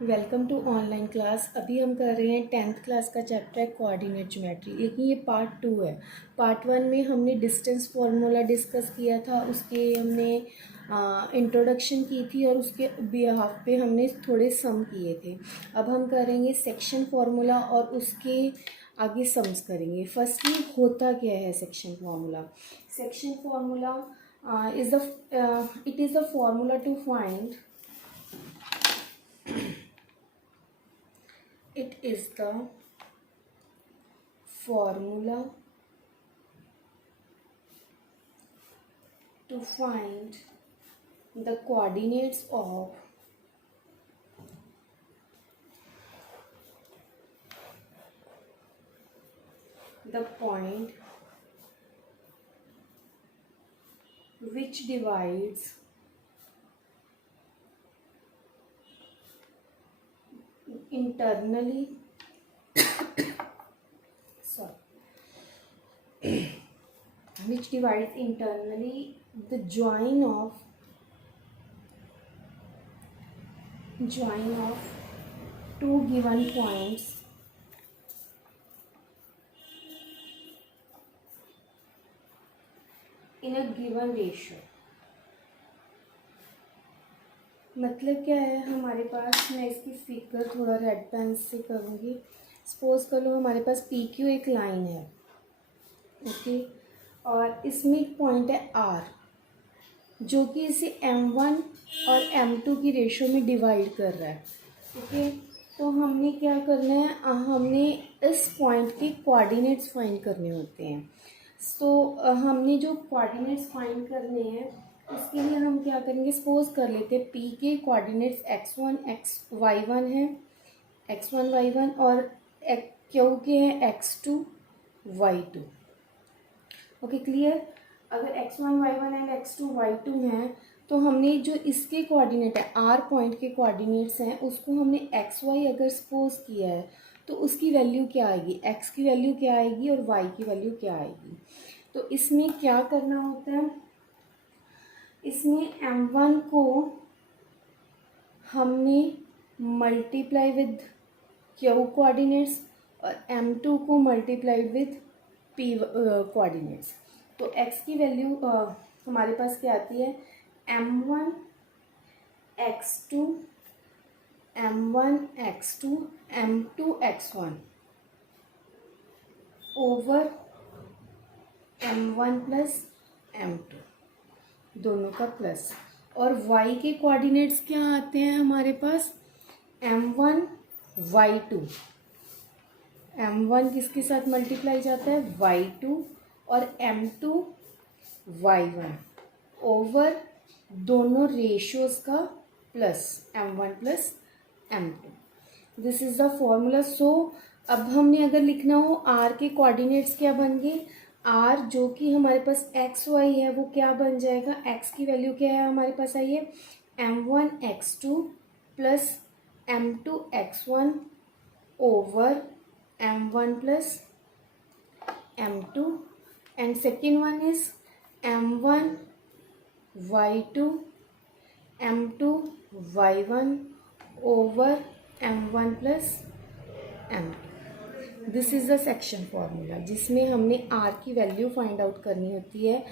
Welcome to online class. अभी हम कर रहे हैं 10th क्लास का चैप्टर है कोऑर्डिनेट ज्योमेट्री, लेकिन ये पार्ट 2 है। पार्ट 1 में हमने डिस्टेंस फार्मूला डिस्कस किया था, उसके हमने इंट्रोडक्शन की थी और उसके बिहाफ पे हमने थोड़े सम किए थे। अब हम करेंगे सेक्शन फार्मूला और उसके आगे सम्स करेंगे। फर्स्टली होता क्या है section formula? Section formula it is the formula to find it is the formula to find the coordinates of the point which divides internally which divides internally the join of two given points in a given ratio। मतलब क्या है हमारे पास, मैं इसकी figure थोड़ा red pen से करूँगी। Suppose कर लो हमारे पास पी क्यू एक लाइन है, ओके, और इसमें एक पॉइंट है आर जो कि इसे M1 और M2 की रेशो में डिवाइड कर रहा है, ओके। तो हमने क्या करना है, हमने इस पॉइंट के कोऑर्डिनेट्स फाइंड करने होते हैं। तो हमने जो कोऑर्डिनेट्स फाइंड करने हैं उसके लिए हम क्या करेंगे, सपोज कर लेते हैं P के कोऑर्डिनेट्स x1 y1 है, x1 y1, और Q के हैं x2 y2। Okay, clear. अगर x1 y1 and x2 y2 हैं तो हमने जो इसके कोऑर्डिनेट है आर पॉइंट के कोऑर्डिनेट्स हैं उसको हमने एक्स वाई अगर सपोज किया है तो उसकी वैल्यू क्या आएगी, x की वैल्यू क्या आएगी और y की वैल्यू क्या आएगी। तो इसमें क्या करना होता है, इसमें m1 को हमने मल्टीप्लाई विद q कोऑर्डिनेट्स और m2 को मल्टीप्लाइड विद p कोऑर्डिनेट्स। तो x की वैल्यू हमारे पास क्या आती है, m1 x2 m1 x2 m2 x1 over m1 plus m2 दोनों का प्लस। और y के कोऑर्डिनेट्स क्या आते हैं हमारे पास, m1 y2, m1 किसके साथ मल्टीप्लाई जाता है, y2, और m2 y1 ओवर दोनों रेशियोज का plus m1 plus m2। This is the formula. So अब हमने अगर लिखना हो r के कोऑर्डिनेट्स क्या बन गए, r जो कि हमारे पास एक्स वाई है वो क्या बन जाएगा, x की वैल्यू क्या है हमारे पास आई है m1 x2 plus m2 x1 over m1 plus m2, and second one is m1 y2 m2 y1 over m1 plus m2। This is the section formula जिसमें हमने r की वैल्यू फाइंड आउट करनी होती है।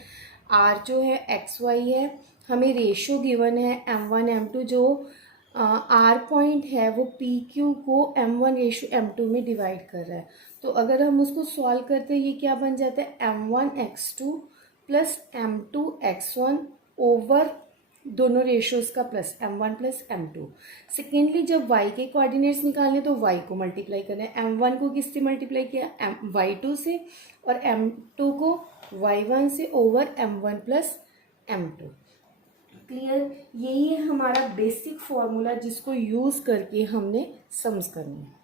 r जो है x Y है, हमें रेशो गिवन है m1 m2, जो आर पॉइंट है वो पी क्यू को m1 रेशो m2 में डिवाइड कर रहा है। तो अगर हम उसको सॉल्व करते हैं ये क्या बन जाता है, m1 x2 plus m2 x1 over दोनों रेशियोज का plus m1 plus m2। Secondly जब y के कोऑर्डिनेट्स निकालने तो y को मल्टीप्लाई करना है, m1 को किससे मल्टीप्लाई किया, y2 से, और m2 को y1 से over m1 plus m2। Clear. यही है हमारा बेसिक फॉर्मूला जिसको यूज़ करके हमने सम्स करनी है।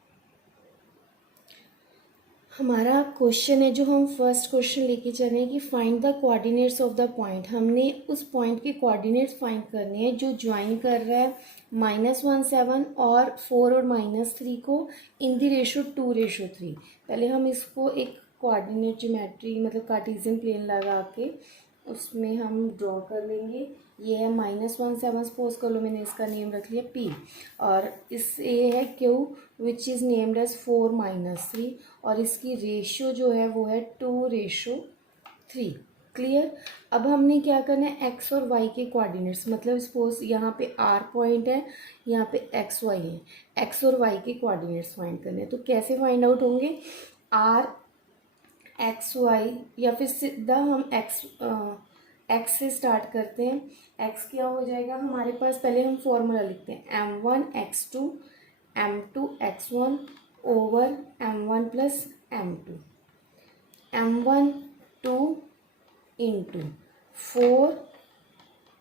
हमारा क्वेश्चन है जो हम फर्स्ट क्वेश्चन लेके चल रहे हैं कि find the coordinates of the point. हमने उस पॉइंट के कोऑर्डिनेट्स फाइंड करने हैं जो ज्वाइन कर रहा है -1 7 और 4 और -3 को इन द रेशो 2:3। पहले हम इसको एक कोऑर्डिनेट ज्योमेट्री मतलब कार्टेशियन प्लेन लगा के उसमें हम ड्रॉ कर लेंगे। ये है -1 सपोज कर लो, मैंने इसका नेम रख लिया P, और इस ये है Q which is named as 4-3, और इसकी रेशियो जो है वो है 2:3। क्लियर। अब हमने क्या करना है, एक्स और वाई के कोऑर्डिनेट्स, मतलब सपोज यहाँ पे R पॉइंट है, यहाँ पे XY है, एक्स और वाई के कोऑर्डिनेट्स फाइंड करने हैं। तो कैसे फाइंड आउट होंगे, R XY, या फिर सीधा हम एक्स से स्टार्ट करते हैं। एक्स क्या हो जाएगा हमारे पास, पहले हम फॉर्मूला लिखते हैं, M1 X2 M2 X1 over M1 plus M2, M1 2 into 4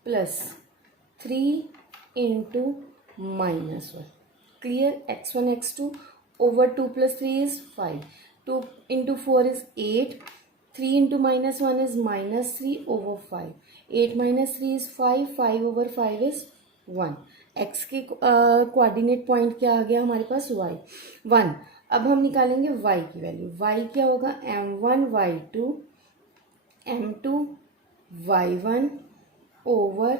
plus 3 into -1। Clear. X1 X2 over 2 plus 3 is 5. 2 into 4 is 8. 3 into -1 is -3 over 5. 8 minus 3 is 5. 5 over 5 is 1. x के कोऑर्डिनेट पॉइंट क्या आ गया हमारे पास, y 1। अब हम निकालेंगे y की value. y क्या होगा, M1 Y2 M2 Y1 over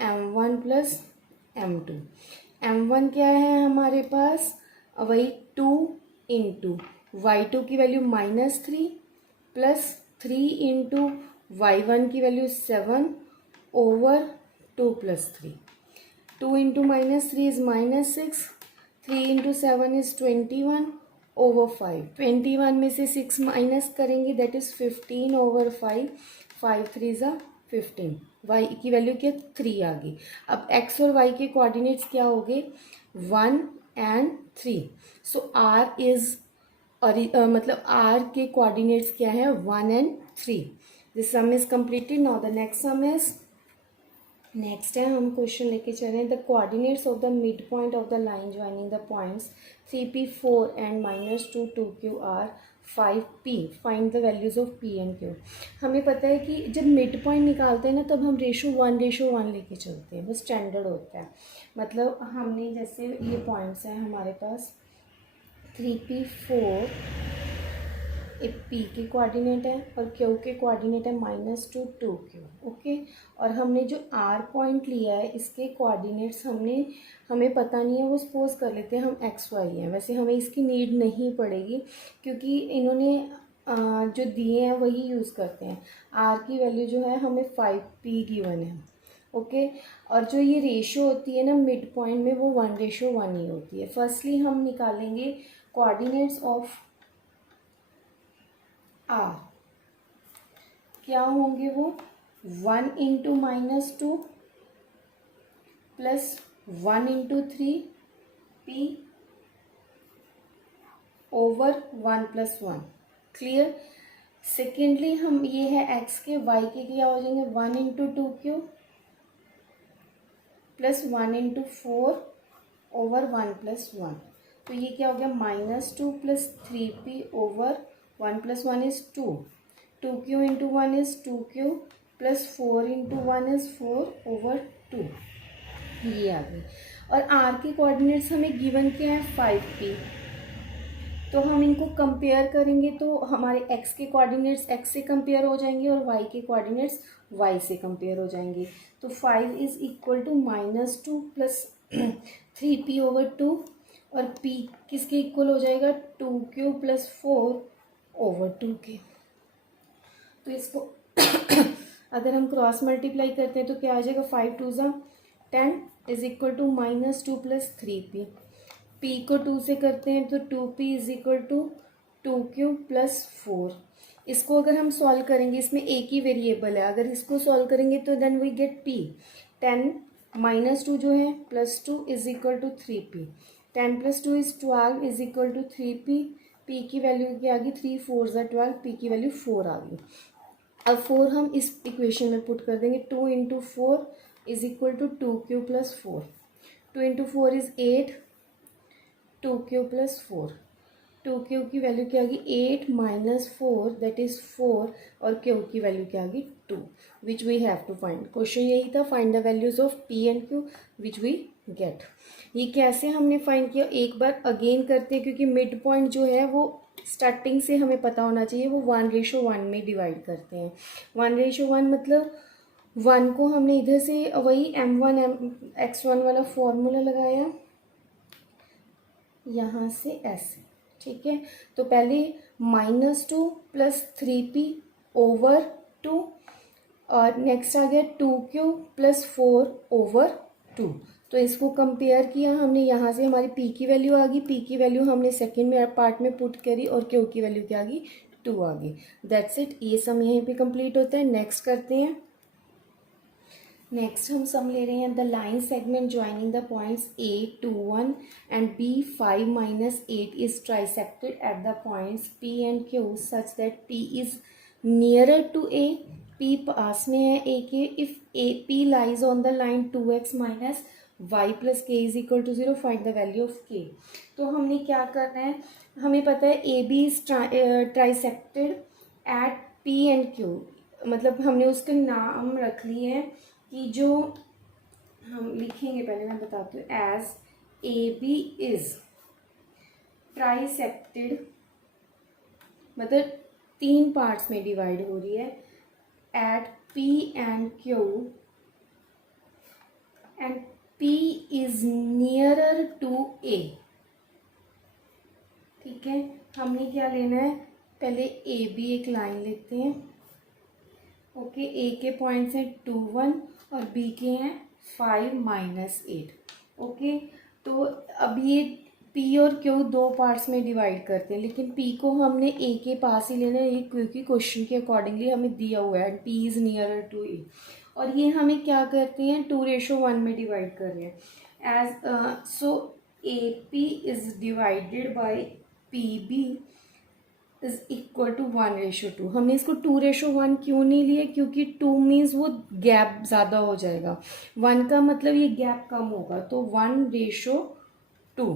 M1 plus M2। M1 क्या है हमारे पास, वही 2 इंटू Y2 की वैल्यू -3 प्लस 3 इंटू Y1 की value 7 over 2 plus 3। 2 into -3 is -6, 3 into 7 is 21 over 5। 21 में से 6 माइनस करेंगे, दैट इज 15 ओवर 5। 5 3 ज़ा 15। y की वैल्यू क्या, 3 आ गई। अब x और y के कोऑर्डिनेट्स क्या हो गए, 1 एंड 3। सो r इज, और मतलब r के कोऑर्डिनेट्स क्या है, 1 and 3। This sum is completed. Now the next sum is, next है हम क्वेश्चन लेके चल रहे हैं, the coordinates of the mid point of the line joining the points 3P 4 and -2 2Q are 5P। Find the values of P and Q। हमें पता है कि जब मिड पॉइंट निकालते हैं ना, तब हम रेशो 1 लेके चलते हैं, वो स्टैंडर्ड होता है। मतलब हमने जैसे ये पॉइंट्स हैं हमारे पास 3P 4, एक P के कोऑर्डिनेट है और Q के कोऑर्डिनेट है -2 2Q। ओके। और हमने जो R पॉइंट लिया है, इसके कोऑर्डिनेट्स हमें पता नहीं है, वो सपोज कर लेते हैं हम XY हैं। वैसे हमें इसकी नीड नहीं पड़ेगी, क्योंकि इन्होंने जो दिए हैं वही यूज़ करते हैं। R की वैल्यू जो है हमें 5P गिवन है। ओके। और जो ये रेशो होती है ना मिड पॉइंट में, वो 1:1 ही होती है। फर्स्टली हम निकालेंगे कोऑर्डिनेट्स ऑफ R। क्या होंगे वो, 1 into -2 plus 1 into 3P over 1 plus 1। Clear. Secondly हम, ये है x के, y के क्या हो जाएंगे, 1 into 2Q plus 1 into 4 over 1 plus 1। तो ये क्या हो गया, -2 plus 3P over 1 plus 1 is 2। 2Q into 1 is 2Q plus 4 into 1 is 4 over 2। ये आ गई। और R के कोऑर्डिनेट्स हमें गिवन क्या है, 5P। तो हम इनको कंपेयर करेंगे तो हमारे x के कोऑर्डिनेट्स x से कंपेयर हो जाएंगे और y के कोऑर्डिनेट्स y से कंपेयर हो जाएंगे। तो 5 is equal to -2 plus 3P over 2, और P किसके इक्वल हो जाएगा, 2Q प्लस 4 ओवर 2 के। तो इसको अगर हम क्रॉस मल्टीप्लाई करते हैं तो क्या आ जाएगा, 5 2 ज़ा 10 is equal to -2 plus 3P। P को 2 से करते हैं तो 2P is equal to 2Q plus 4। इसको अगर हम सॉल्व करेंगे, इसमें एक ही वेरिएबल है, अगर इसको सॉल्व करेंगे तो देन वी गेट P। 10 -2 जो है plus 2 is equal to 3P। 10 plus 2 is 12 is equal to 3P। P की वैल्यू क्या आ गई, 3 4 ज़ा 12, P की वैल्यू 4 आ गई। अब 4 हम इस इक्वेशन में पुट कर देंगे, 2 into 4 is equal to 2Q plus 4। 2 into 4 is 8, 2Q plus 4। 2Q की वैल्यू क्या आ गई, 8 माइनस 4 दैट इज 4, और Q की वैल्यू क्या आ गई, 2, which we have to find. Question यही था, find the values of P and Q which we get. ये कैसे हमने फाइंड किया, एक बार अगेन करते हैं, क्योंकि मिड पॉइंट जो है वो स्टार्टिंग से हमें पता होना चाहिए, वो 1:1 में डिवाइड करते हैं। 1:1 मतलब वन को हमने इधर से वही m1 x1 वाला फॉर्मूला लगाया यहाँ से ऐसे, ठीक है। तो पहले -2 + 3p ओवर 2 और नेक्स्ट आ गया 2q + 4/2। तो इसको कंपेयर किया हमने, यहाँ से हमारी p की वैल्यू आ गई, p की वैल्यू हमने सेकेंड में पार्ट में पुट करी और q की वैल्यू क्या आ गई 2 आ गई। दैट्स इट, ये सम यहीं पे कंप्लीट होता है। नेक्स्ट करते हैं। नेक्स्ट हम सम ले रहे हैं the line segment joining the points A21 and B5 - 8 is trisected at the points P and Q such that P is nearer to A, P पास में है A के, if P lies on the line 2x - y + k = 0, find the value of k। तो हमने क्या करना है, हमें पता है AB is trisected at P and Q, मतलब हमने उसके नाम रख लिए हैं कि जो हम लिखेंगे, पहले मैं बताती हूँ, एज AB इज ट्राइसेक्टेड, मतलब 3 पार्ट्स में डिवाइड हो रही है, at P and Q and P is nearer to A। ठीक है, हमने क्या लेना है, पहले AB एक लाइन लेते हैं। ओके, A के पॉइंट्स हैं 2, 1 और B के हैं 5 - 8। ओके, तो अब ये P और Q 2 पार्ट्स में डिवाइड करते हैं, लेकिन P को हमने A के पास ही लेना है, ये क्योंकि क्वेश्चन के अकॉर्डिंगली हमें दिया हुआ है P is nearer to A। और ये हमें क्या करते हैं 2:1 में डिवाइड कर रहे हैं as so AP is divided by PB is equal to 1:2। हमने इसको 2:1 क्यों नहीं लिया, क्योंकि 2 मीन्स वो गैप ज़्यादा हो जाएगा, 1 का मतलब ये गैप कम होगा, तो 1:2।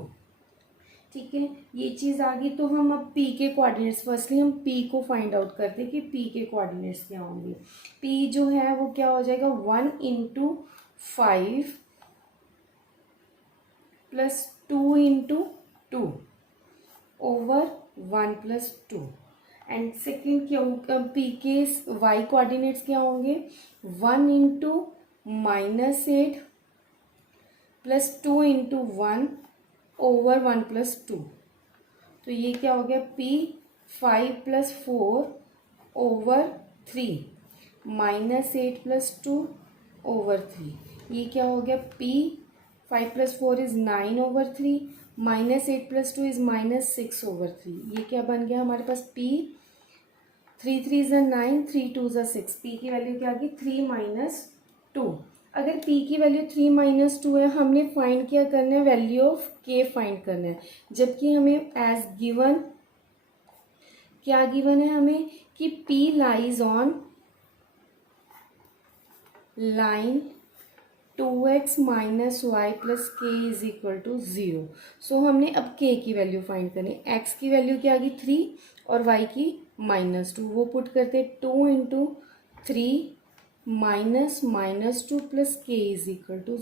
ठीक है, ये चीज़ आ गई। तो हम अब P के कोऑर्डिनेट्स, फर्स्टली हम P को फाइंड आउट करते हैं कि P के कोऑर्डिनेट्स क्या होंगे। P जो है वो क्या हो जाएगा 1 × 5 + 2 × 2 ओवर 1 + 2। एंड सेकेंड क्या, P के y कोऑर्डिनेट्स क्या होंगे 1 × -8 + 2 × 1 ओवर 1 + 2। तो ये क्या हो गया P 5 + 4 ओवर 3 -8 + 2 ओवर 3। ये क्या हो गया P 5 + 4 is 9 over 3 -8 + 2 is -6 over 3। ये क्या बन गया हमारे पास P 3 3 = 9, 3 2 = 6। P की वैल्यू क्या आ गई 3 - 2। अगर P की वैल्यू 3 - 2 है, हमने फाइंड क्या करना है, वैल्यू ऑफ K फाइंड करना है, जबकि हमें एज गिवन क्या गिवन है हमें कि P lies on line 2x - y + k = 0। सो हमने अब K की वैल्यू फाइंड करनी है। x की वैल्यू क्या आ गई 3 और y की -2, वो पुट करते 2 × 3 -2 + k =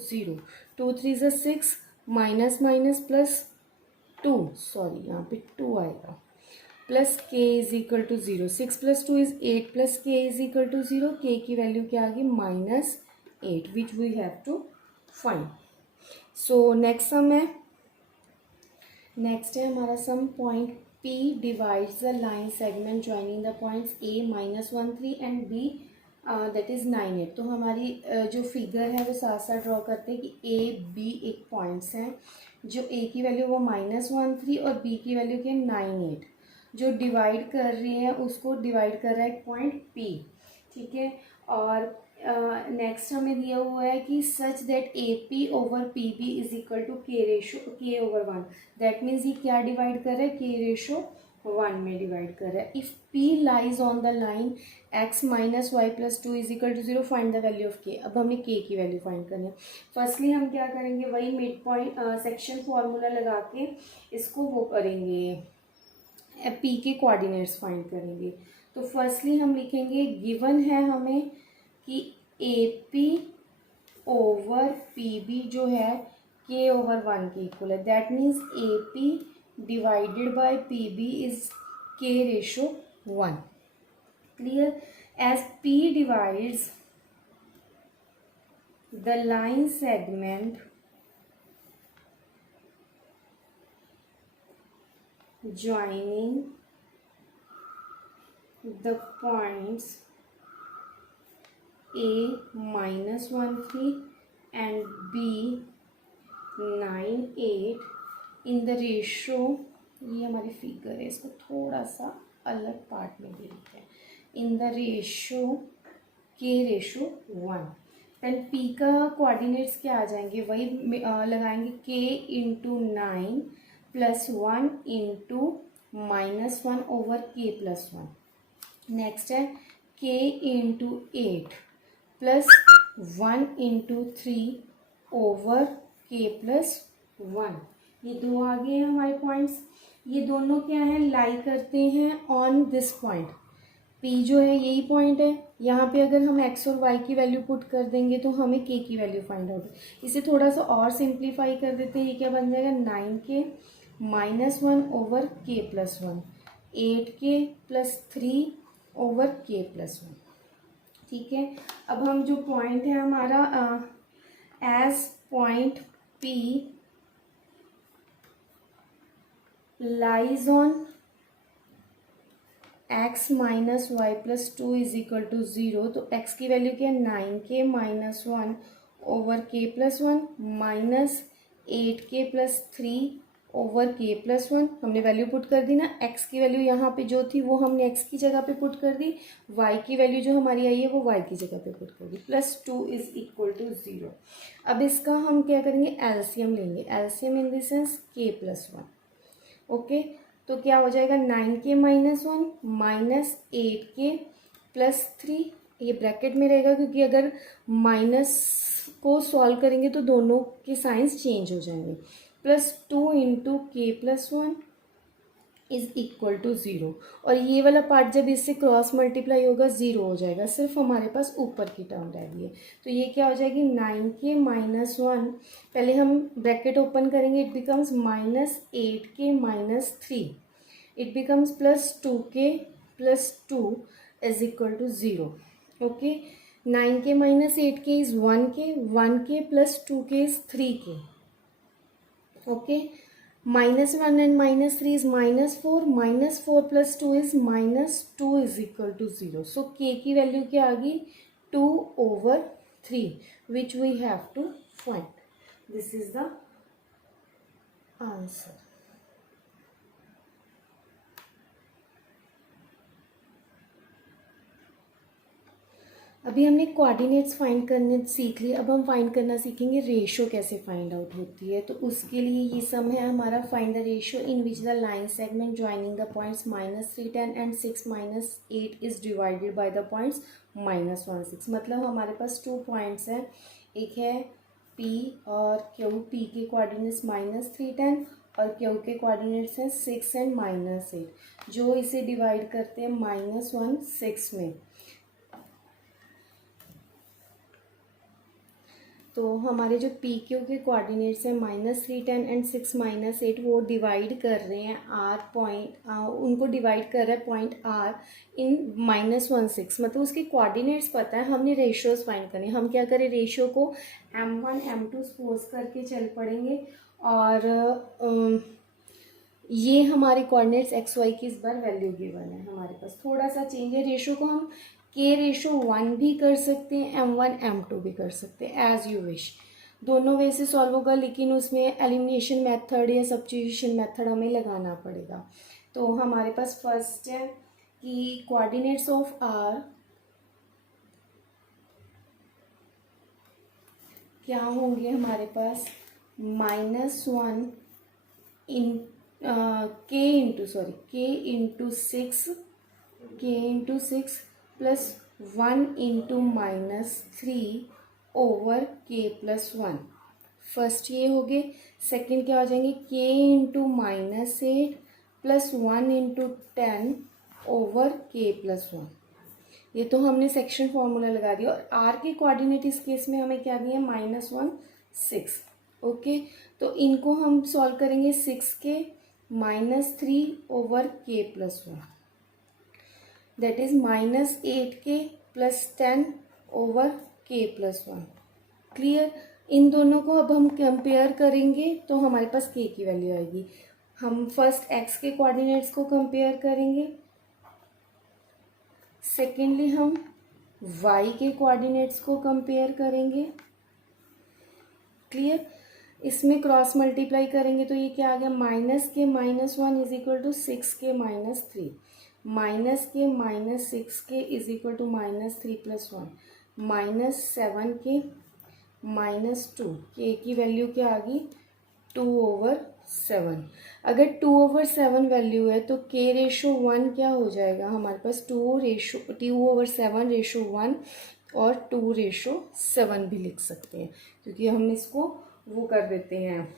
0। 2 3 = 6 -+ 2, सॉरी यहाँ पे 2 आएगा, प्लस k = 0। 6 + 2 = 8 + k = 0। k की वैल्यू क्या आ गई -8, which we have to find. So next sum है, नेक्स्ट है हमारा sum, point P divides the line segment joining the points A -1 3 and B that is 9 8। तो हमारी जो फिगर है वो साथ साथ ड्रॉ करते हैं कि A B एक पॉइंट्स हैं, जो A की वैल्यू वो -1 3 और B की वैल्यू क्या 9 8, जो डिवाइड कर रही है उसको डिवाइड कर रहा है एक पॉइंट P। ठीक है, और नेक्स्ट हमें दिया हुआ है कि such that AP over PB is equal to K over 1। That means ये क्या डिवाइड कर रहा है K/1 में डिवाइड कर रहा है। If P lies on the line x - y + 2 = 0, find the value of K। अब हमने K की वैल्यू फाइंड करनी है। फर्स्टली हम क्या करेंगे, वही मिड पॉइंट सेक्शन फॉर्मूला लगा के इसको वो करेंगे, P के कोऑर्डिनेट्स फाइंड करेंगे। तो फर्स्टली हम लिखेंगे गिवन है हमें कि AP ओवर PB जो है K ओवर 1 के इक्वल है। That means AP divided by PB is K/1। Clear, as P divides the line segment joining the points A minus 1 3 and B 9 8 in the ratio, ये हमारी figure है, इसको थोड़ा सा अलग पार्ट में दे देते हैं, in the ratio K:1। Then P का कोऑर्डिनेट्स क्या आ जाएंगे, वही लगाएंगे K into 9 plus 1 into -1 over K+1। Next है K into 8 plus 1 into 3 over K+1। ये दो आ गए हैं हमारे पॉइंट्स। ये दोनों क्या है, लाई करते हैं ऑन दिस पॉइंट। P जो है यही पॉइंट है, यहाँ पे अगर हम x और y की वैल्यू पुट कर देंगे तो हमें k की वैल्यू फाइंड आउट। इसे थोड़ा सा और सिंप्लीफाई कर देते हैं, ये क्या बन जाएगा 9k -1 over K+1, 8k plus 3 over K+1। ठीक है, अब हम जो पॉइंट है हमारा as point P lies on x minus y plus 2 is equal to 0, तो x की वैल्यू क्या है 9k -1 over K+1 minus 8k plus 3 over K+1। हमने वैल्यू पुट कर दी ना, x की वैल्यू यहाँ पे जो थी वो हमने x की जगह पे पुट कर दी, y की वैल्यू जो हमारी आई है वो y की जगह पे पुट कर दी, प्लस 2 इज इक्वल टू 0। अब इसका हम क्या करेंगे, एलसीएम लेंगे, LCM in the sense K+1। Okay, तो क्या हो जाएगा 9k -1 माइनस 8k प्लस 3, ये ब्रैकेट में रहेगा क्योंकि अगर माइनस को सॉल्व करेंगे तो दोनों के साइंस चेंज हो जाएंगे, plus 2 into K+1 is equal to 0। और ये वाला पार्ट जब इससे क्रॉस मल्टीप्लाई होगा 0 हो जाएगा, सिर्फ हमारे पास ऊपर की टर्म रह गई है। तो ये क्या हो जाएगी 9k -1, पहले हम ब्रैकेट ओपन करेंगे, it becomes -8k -3, it becomes plus 2k plus 2 is equal to 0। Okay, 9k -8k is 1k, 1k plus 2k is 3k। Okay, -1 and -3 is -4, -4 plus 2 is -2 is equal to 0. So k की value क्या आ गई 2/3, which we have to find. This is the answer. अभी हमने coordinates find करने सीख लिए, अब हम फाइंड करना सीखेंगे रेशो कैसे फाइंड आउट होती है। तो उसके लिए ये सम है हमारा, find the ratio in which the line segment joining the points -3 10 and 6 -8 is divided by the points -1 6। मतलब हमारे पास 2 पॉइंट्स हैं, एक है P और Q। P के कोऑर्डिनेट्स -3 10 और Q के कोऑर्डिनेट्स हैं 6 एंड -8, जो इसे डिवाइड करते हैं -1 6 में। तो हमारे जो पी क्यू के कोऑर्डिनेट्स हैं -3 10 एंड 6 -8, वो डिवाइड कर रहे हैं आर पॉइंट, उनको डिवाइड कर रहा है पॉइंट आर इन -1 6। मतलब उसके कोऑर्डिनेट्स पता है, हमने रेशियोज फाइंड करने। हम क्या करें, रेशियो को m1 m2 सपोज करके चल पड़ेंगे, और ये हमारे कोऑर्डिनेट्स एक्स वाई की इस बार वैल्यू गिवन है। हमारे पास थोड़ा सा चेंज है, रेशियो को हम K:1 भी कर सकते हैं, m1 m2 भी कर सकते हैं, एज यू विश। दोनों वे से सॉल्व होगा, लेकिन उसमें एलिमिनेशन मेथड या सब्स्टिट्यूशन मेथड हमें लगाना पड़ेगा। तो हमारे पास फर्स्ट है कि कोऑर्डिनेट्स ऑफ आर क्या होंगे हमारे पास, -1 इन k into 6 plus 1 into -3 over K+1। First ये हो गए। सेकेंड क्या हो जाएंगे, k into -8 plus 1 into 10 over K+1। ये तो हमने सेक्शन फॉर्मूला लगा दिया। और आर के कोऑर्डिनेट इस केस में हमें क्या दिए, -1 6। ओके, तो इनको हम सॉल्व करेंगे 6 के -3 over K+1, that is -8k plus 10 over K+1। Clear. इन दोनों को अब हम कंपेयर करेंगे तो हमारे पास k की वैल्यू आएगी। हम फर्स्ट x के कोऑर्डिनेट्स को कंपेयर करेंगे, सेकेंडली हम y के कोऑर्डिनेट्स को कंपेयर करेंगे। क्लियर। इसमें क्रॉस मल्टीप्लाई करेंगे तो ये क्या आ गया, -k-1 is equal to 6k-3, -k-6k is equal to -3 + 1, -7k -2, k की वैल्यू क्या आ गई 2/7। अगर 2/7 वैल्यू है तो k/1 क्या हो जाएगा हमारे पास 2/7/1 और 2/7 भी लिख सकते हैं, क्योंकि हम इसको वो कर देते हैं,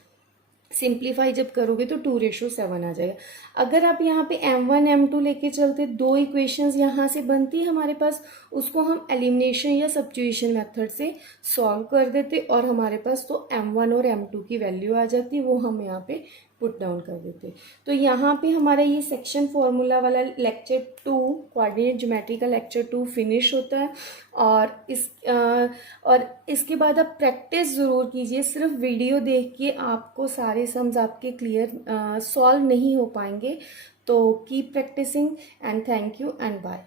सिंप्लीफाई जब करोगे तो 2/7 आ जाएगा। अगर आप यहाँ पे m1 m2 लेके चलते, दो इक्वेशंस यहाँ से बनती है हमारे पास, उसको हम एलिमिनेशन या सब्स्टिट्यूशन मेथड से सॉल्व कर देते और हमारे पास तो m1 और m2 की वैल्यू आ जाती, वो हम यहाँ पे पुट डाउन कर देते। तो यहाँ पे हमारा ये सेक्शन फॉर्मूला वाला लेक्चर 2, कोऑर्डिनेट ज्योमेट्री का लेक्चर 2 फिनिश होता है। और इसके बाद आप प्रैक्टिस ज़रूर कीजिए। सिर्फ वीडियो देख के आपको सारे सम्स आपके क्लियर सॉल्व नहीं हो पाएंगे। तो keep practising and thank you and bye.